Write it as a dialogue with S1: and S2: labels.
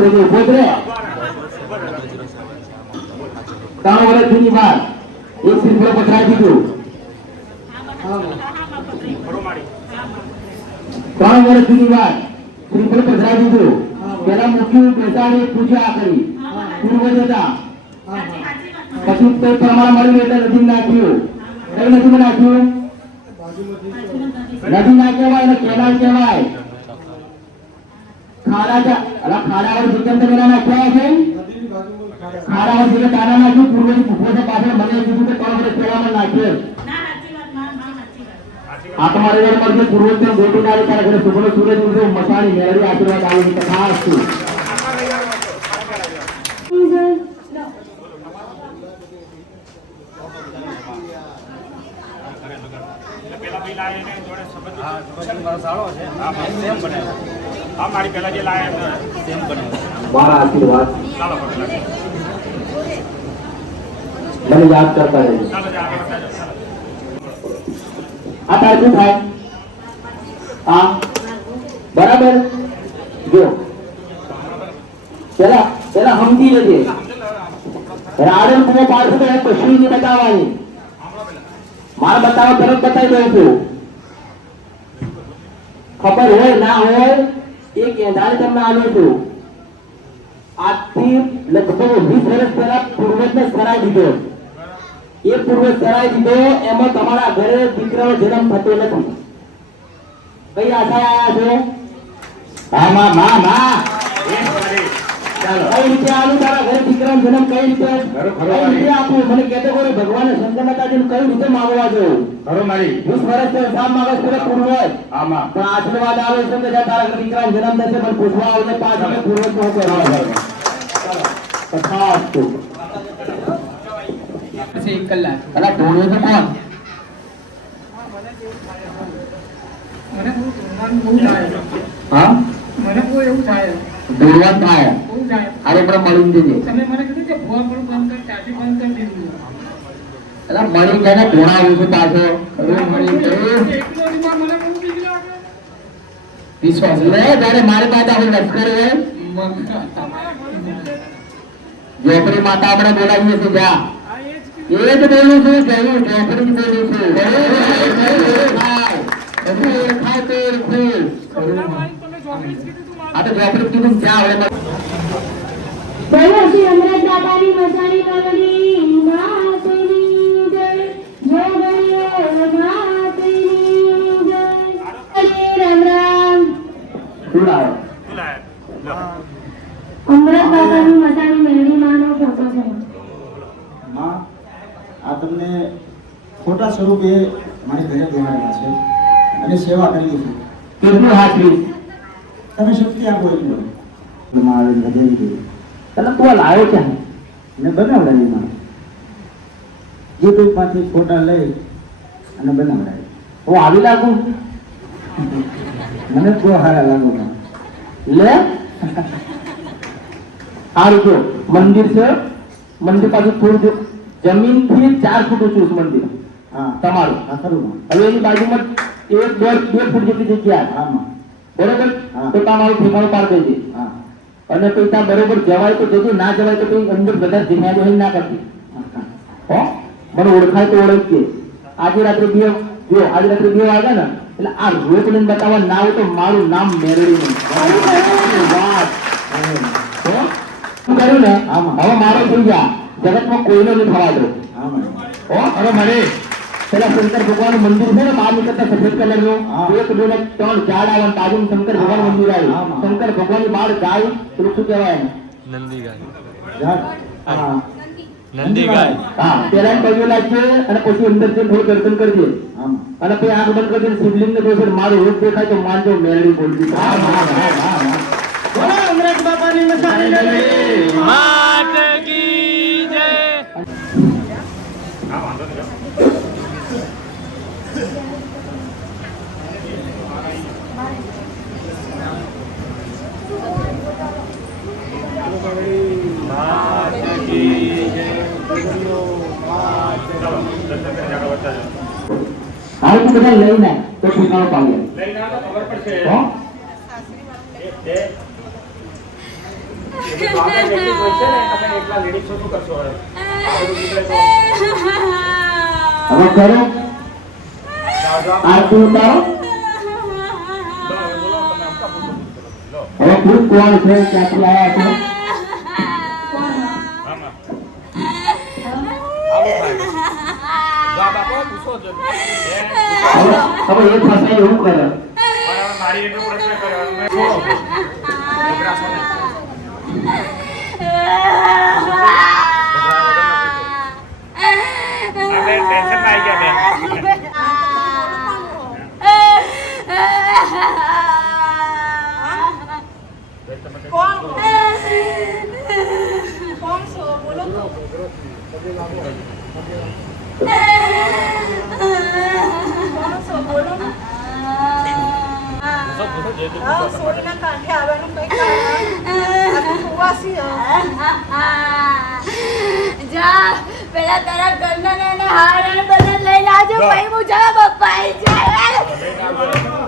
S1: છે ઊભો જ રે ત્રણ વર્ષ જૂની વાત. એક સિંગલ પથરાઈ દીધું. ત્રણ વર્ષ જૂની વાત. સિંગલ પથરાઈ દીધું. પેલા મૂક્યું બેસાડી પૂજા કરી. પૂર્વજ હતા. પછી તે પ્રમાણ મળ્યું એટલે નદી નાખ્યું. કઈ નદીમાં નાખ્યું? નદી ના કહેવાય એને કેનાલ કહેવાય. ખાડા જા અલા ખાડા વાળી તમે ના નાખ્યા છે ખાડા વાળી જગ્યા તારા નાખ્યું પૂર્વથી ભૂખો પાછળ મને કીધું કે ત્રણ વર્ષ પહેલામાં નાખ્યું આ તમારે ઘરે મળશે પૂર્વજ ને ગોટું નારી તારા ઘરે સુગનો સૂરજ ઉઠે મસાણી મેળવી આશીર્વાદ આવી કથા હસ્તુ
S2: પેલા એને જોડે સંબંધ હા, હા મારી પેલા જે લાયા એને
S1: મારા આશીર્વાદ
S2: ચાલો પકડ
S1: મને યાદ કરતા રહેજો
S2: ચાલો જા, આગળ વધતા જાઓ, ચાલો.
S1: આ તારે શું થાય આ બરાબર જો પેલા પેલા સમજી લેજે રાડન કુવો પાડશે તો એ કશું નહીં બતાવવાની મારે બતાવવા તરત બતાવી દઉં છું ખબર હોય ના હોય એક એંધારે તમને આવ્યું હતું આજથી લગભગ વીસ વર્ષ પહેલા પૂર્વજને સરાઈ દીધો એ પૂર્વજ સરાઈ દીધો એમાં તમારા ઘરે દીકરાનો જન્મ થતો નથી કઈ આશા આયા છો હા મા મા કઈ રીતે આલું તારા ઘરે દીકરાનો જન્મ કઈ રીતે? કઈ રીતે આપું? મને કહેતો ભગવાન શંકર માતાજીને કઈ રીતે માગવા જો
S3: ખરો મારી.
S1: વીસ વર્ષથી સામ માગે છે પૂર્વજ
S3: આમાં.
S1: પણ આશીર્વાદ આવે છે કે તારા ઘરે દીકરાનો જન્મ થશે પણ પૂછવા આવજે પાછળ પૂર્વજ નો કરવા કથા અસ્તુ
S4: પછી એક કલાક
S1: અલા ધોળો તો કોણ?
S4: મને બહુ થાય
S1: હા?
S4: મને બહુ એવું થાય.
S1: ધોળવા થાય અરે પણ મળી દેજે
S4: તમે મને કીધું કે ભૂવા પણ બંધ કર ત્યાંથી બંધ કરી દીધું
S1: અલા મળી જાય ને ઘોડા આવું છું પાછો. વિશ્વાસ. લે જ્યારે મારી પાસે આપણે લશ્કર હે જોપરી માતા આપણે બોલાવીએ છીએ જા.
S4: એ જ
S1: બોલું છું જયું જોપરી બોલું છું ખાય. બધું એ ખાય તો એ ખુશ.
S4: કરુણા
S5: દાદાની મસાણી માનો ફોટો છે.
S6: માં આ તમને ખોટા સ્વરૂપે મારી ઘરે બેહાડેલા છે. અને સેવા કરી દીધી.
S1: કેટલું હાચવીશ
S6: તમે શક્તિ આપો એટલું મારે ભજન જોયું
S1: તને તું આ લાવ્યો છે
S6: મેં બનાવડાવી માં યુટ્યુબમાંથી ફોટા લઈ અને બનાવડાવી
S1: હું આવી લાગુ?
S6: મને તો હારા લાગુ
S1: લે? સારું જો મંદિર છે. મંદિર પાસે થોડું જમીનથી ચાર ફૂટ ઊંચું છે મંદિર.
S6: હા.
S1: તમારું.
S6: હા ખરું. માં
S1: હવે એની બાજુમાં એક દોઢ બે ફૂટ જેટલી જગ્યા. છે. બરોબર. તો તમારું ઠેકાણું પાડી દેજે
S6: હા.
S1: અને પછી ત્યાં બરોબર જવાય તો જજો ના જવાય તો કોઈ અંદર બધા ધીમા ધીમે ના કરતી. હો. મને ઓળખાય તો ઓળખીએ. આજે રાત્રે બે જો આજે રાત્રે બે વાગે ને એટલે આ રોપ લઈને બતાવવા ના હોય તો મારું નામ મેળવી નહીં. વાત હો? કર્યું ને. હવે મારો થઈ ગયા. જગતમાં કોઈનો નહીં થવા દો.
S6: હા?
S1: હવે મળે. પેલા શંકર ભગવાન મંદિર છે ને બહાર નીકળતા સફેદ
S6: કલરનું
S1: એક બે ત્રણ ઝાડ આવે બાજુ શંકર ભગવાન મંદિર આવ્યું. શંકર ભગવાનની બહાર ગાય પેલું શું કહેવાય
S6: હા.
S1: પેલા એને લાગશે અને પછી અંદર જઈને થોડું દર્શન કરજે. અને પછી આંખ બંધ કરીને શિવલિંગ ને જોશે મારું રૂપ દેખાય તો માનજો મેળવી બોલતી.
S6: હા હા હા હા હા.
S1: બોલો અમરેશ બાપાની મસાણી હવે તું બધા લઈ ના તો ઠેકાણો પાડે
S2: લઈ ના તો ખબર પડશે.
S1: હો.
S2: તો હવે? આ તો.
S1: કરો. આરતી ઉતારો.
S2: હવે
S1: ભૂત કોણ છે? ક્યાંથી આવ્યા છે
S2: આમાં આવો ભાઈ જા બાપો પૂછો જ બેન, પૂછો.
S1: હવે એ ફસાય એવું કરે
S2: મારી એટલો પ્રશ્ન કર્યો સોરીના કાંઠે આવવાનું કઈ જા.
S5: પેલા તારા ગંદા ને હાર અને લઈ લાજો ભાઈ હું જા બપ્પા જાય